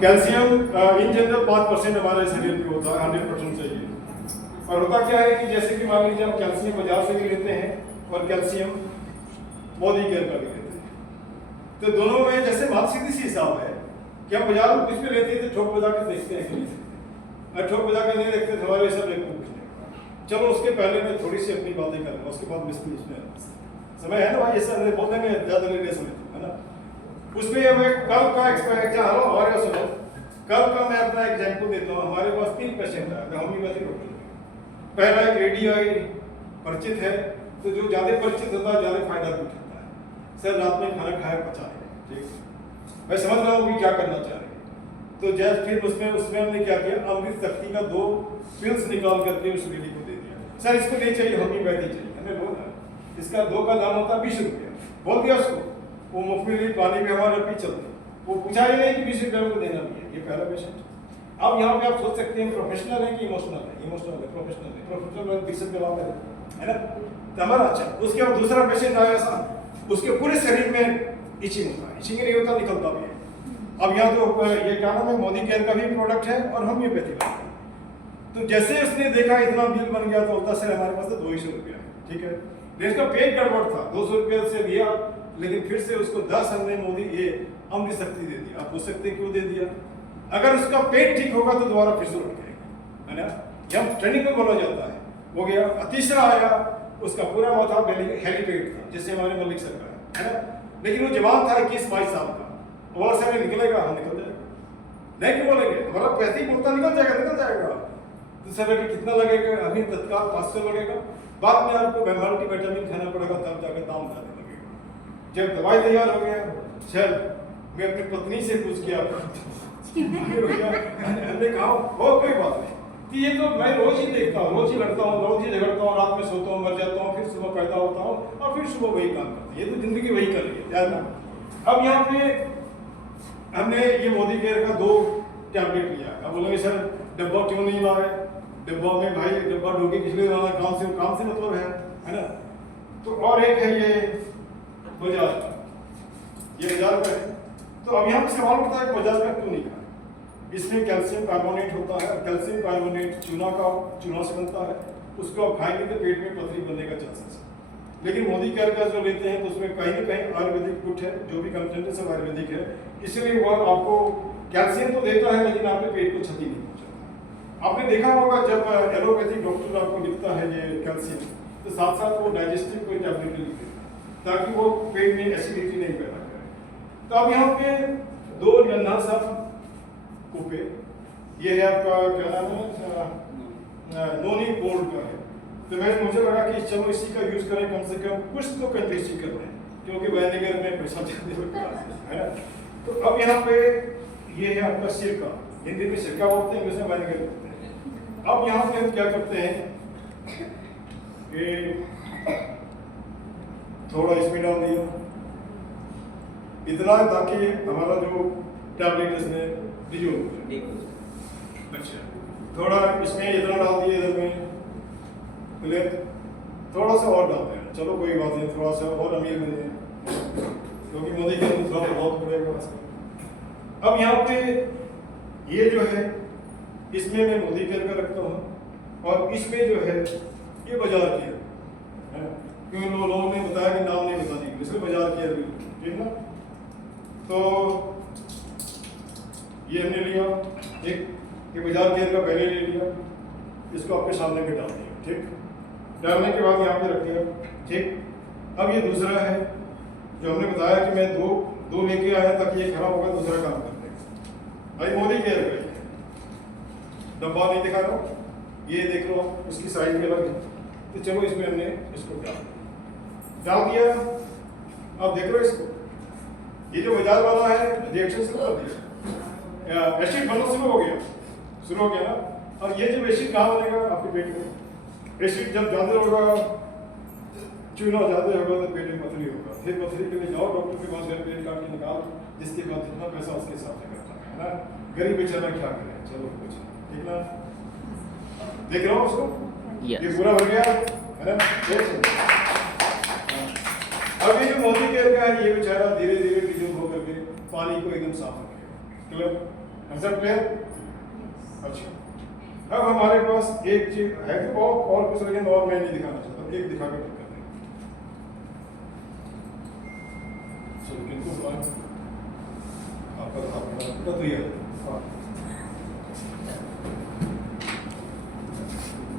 Calcium in general 5% हमारे शरीर में होता है, 100% चाहिए। और होता क्या है कि जैसे कि मान लीजिए हम कैल्शियम बाजार से भी लेते हैं और कैल्शियम बॉडी केयर का भी लेते हैं, तो दोनों में जैसे बात सीधी सी हिसाब है कि हम बाजार में कुछ भी लेते हैं तो ठोक बजा के देखते हैं कि नहीं देखते, और ठोक बजा के नहीं देखते तो हमारे सब लेकर कुछ नहीं। चलो उसके पहले मैं थोड़ी सी अपनी बातें कर लूँ, उसके बाद मिस्त्री इसमें समय है ना भाई, ऐसा बोलते हैं ज़्यादा नहीं समझते है ना। उसमें मैं कल का एक्सपेक्ट हमारे सुनो, कल का मैं अपना एग्जाम्पल देता हूँ। हमारे पास 3 पेशेंट है, मैं होम्योपैथिक डॉक्टर हूँ। पहला एक रेडियाई परिचित है, तो जो ज़्यादा परिचित होता है ज़्यादा फायदा भी उठाता है। सर रात में खाना खाया पचा है, ठीक, मैं समझ रहा हूँ कि क्या करना चाह रहे हैं। तो जैसे फिर उसमें हमने क्या किया, अमृत शक्ति का 2 पिल्स निकाल करके उस लेडी को दे दिया। सर इसको नहीं चाहिए, होम्योपैथी चाहिए। हमें बोला इसका 2 का दाम होता है 20 रुपया, बोल दिया उसको। वो मुफ्त में पानी भी हमारे पी चलते, वो पूछा ही नहीं कि 20 रुपये को देना भी है। ये पहला पेशेंट। अब यहाँ पे आप सोच सकते हैं प्रोफेशनल है कि इमोशनल है, इमोशनल है, प्रोफेशनल है। प्रोफेशनल 20 रुपये लाभ है ना, तो हमारा अच्छा। उसके बाद दूसरा पेशेंट आया साहब, उसके पूरे शरीर में इचिंग होता है, इचिंग नहीं होता, निकलता भी है। अब यहाँ तो ये क्या नाम है, मोदी केयर का भी प्रोडक्ट है और होम्योपैथी का। तो जैसे उसने देखा इतना बिल बन गया, तो होता सर हमारे पास तो 200 रुपया है, ठीक है। लेकिन इसका पेट गड़बड़ था, 200 रुपये से दिया, लेकिन फिर से उसको 10 हमने मोदी ये अमृत शक्ति दे दिया। आप पूछ सकते हैं क्यों दे दिया। अगर उसका पेट ठीक होगा तो दोबारा फिर से उठ जाएगा, है ना। यह ट्रेनिंग में बोला जाता है। हो गया। तीसरा आया, उसका पूरा माथा हेलीपेड था, जैसे हमारे मलिक सरकार है ना, लेकिन वो जवान था 21-22 साल का। और समय निकलेगा, हम निकल जाएगा, नहीं क्यों बोलेंगे, हमारा पैसे ही बोलता निकल जाएगा। तो सर अभी कितना लगेगा, अभी तत्काल 500 लगेगा, बाद में आपको मल्टीविटामिन खाना पड़ेगा, तब जाकर दाम ज्यादा लगेगा। जब दवाई तैयार हो गया, सर मैं अपनी पत्नी से पूछ किया हमने कहा हो कोई बात नहीं, कि ये तो मैं रोज ही देखता हूँ, रोज ही लड़ता हूँ, रोज ही झगड़ता हूँ, रात में सोता हूँ, मर जाता हूँ, फिर सुबह पैदा होता हूँ और फिर सुबह वही काम करता हूँ। ये तो जिंदगी वही कर रही है यार। अब यहाँ पे हमने ये मोदी केयर का 2 टैबलेट लिया। अब बोलेंगे सर डब्बा क्यों नहीं लाए, डब्बा में भाई डब्बा ढोके किसलिए लाना, काम से मतलब है ना। तो और एक है ये बजाज का, ये बजाज का है। तो अब यहाँ पे सवाल उठता है कि बजाज का क्यों नहीं खाए। इसमें कैल्शियम कार्बोनेट होता है, कैल्शियम कार्बोनेट चूना से बनता है, उसको आप खाएंगे तो पेट में पथरी बनने का चांसेस है। लेकिन मोदी केयर का जो लेते हैं तो उसमें कहीं ना कहीं आयुर्वेदिक गुट है, जो भी कंटेंट है सब आयुर्वेदिक है, इसलिए वो आपको कैल्शियम तो देता है लेकिन आपके पेट को क्षति नहीं पहुंचाता। आपने देखा होगा जब एलोपैथिक डॉक्टर आपको लिखता है ये कैल्शियम, तो साथ साथ वो डाइजेस्टिव कोई टैबलेट लिखते हैं ताकि वो पेट में एसिडिटी नहीं पैदा करे। तो अब यहाँ पे 2 नन्हा सा कुपे, ये है आपका क्या नाम है, नोनी गोल्ड का है। तो मुझे लगा कि चलो इसी का यूज करें, कम से कम कुछ तो कंट्रीब्यूशन कर रहे हैं, क्योंकि वैनिगर में पैसा ज्यादा होता है ना। तो अब यहाँ पे ये है आपका सिरका, हिंदी में सिरका बोलते हैं, इंग्लिश में वैनिगर बोलते हैं। अब यहाँ पे हम क्या करते हैं कि थोड़ा इसमें डाल दिया, इतना ताकि हमारा जो टैबलेट इसमें डिजोल्व। अच्छा, थोड़ा इसमें इतना डाल दिया, इधर में थोड़ा सा और डालते हैं, चलो कोई बात नहीं, थोड़ा सा और अमीर बन जाए, क्योंकि मोदी के थोड़ा बहुत पड़ेगा। अब यहाँ पे ये जो है इसमें मैं मोदी केयर का रखता हूँ, और इसमें जो है ये बाजार केयर है, क्योंकि लोगों ने बताया कि नाम नहीं बता दी, इसलिए बाजार केयर भी, ठीक ना। तो ये हमने लिया, एक ये बाजार केयर का पहले ले लिया, इसको आपके सामने पे डाल दिया, ठीक। डालने के बाद यहाँ पे रख दिया, ठीक। अब ये दूसरा है जो हमने बताया कि मैं दो लेके आया ताकि ये खराब होगा, दूसरा काम कर देगा। भाई मोदी केयर का डब्बा नहीं दिखा रहा, ये देख लो उसकी साइज भी अलग है। तो चलो इसमें हमने इसको डाल दिया। अब देख लो इसको, ये जो बाजार वाला है रिएक्शन शुरू कर दिया, एसिड बनना शुरू हो गया ना। और ये जब एसिड कहाँ बनेगा आपके पेट में, एसिड जब ज़्यादा होगा, चूना ज़्यादा होगा तो पेट में पथरी होगा, फिर पथरी के लिए जाओ डॉक्टर के पास, पेट काट के निकाल, जिसके बाद जितना पैसा उसके हिसाब से करता है ना। गरीब बेचारा क्या करे, चलो कुछ ठीक ना। देख रहा हूँ उसको, ये पूरा हो गया है ना। अब ये जो मोदी केयर का है, ये बेचारा धीरे धीरे डिजोल्व होकर के पानी को एकदम साफ रखेगा। Answer clear? अच्छा, अब हमारे पास एक चीज है तो और कुछ लेकिन और मैं नहीं दिखाना चाहता, एक दिखा कर करते हैं। चलो किनको आपका तो ये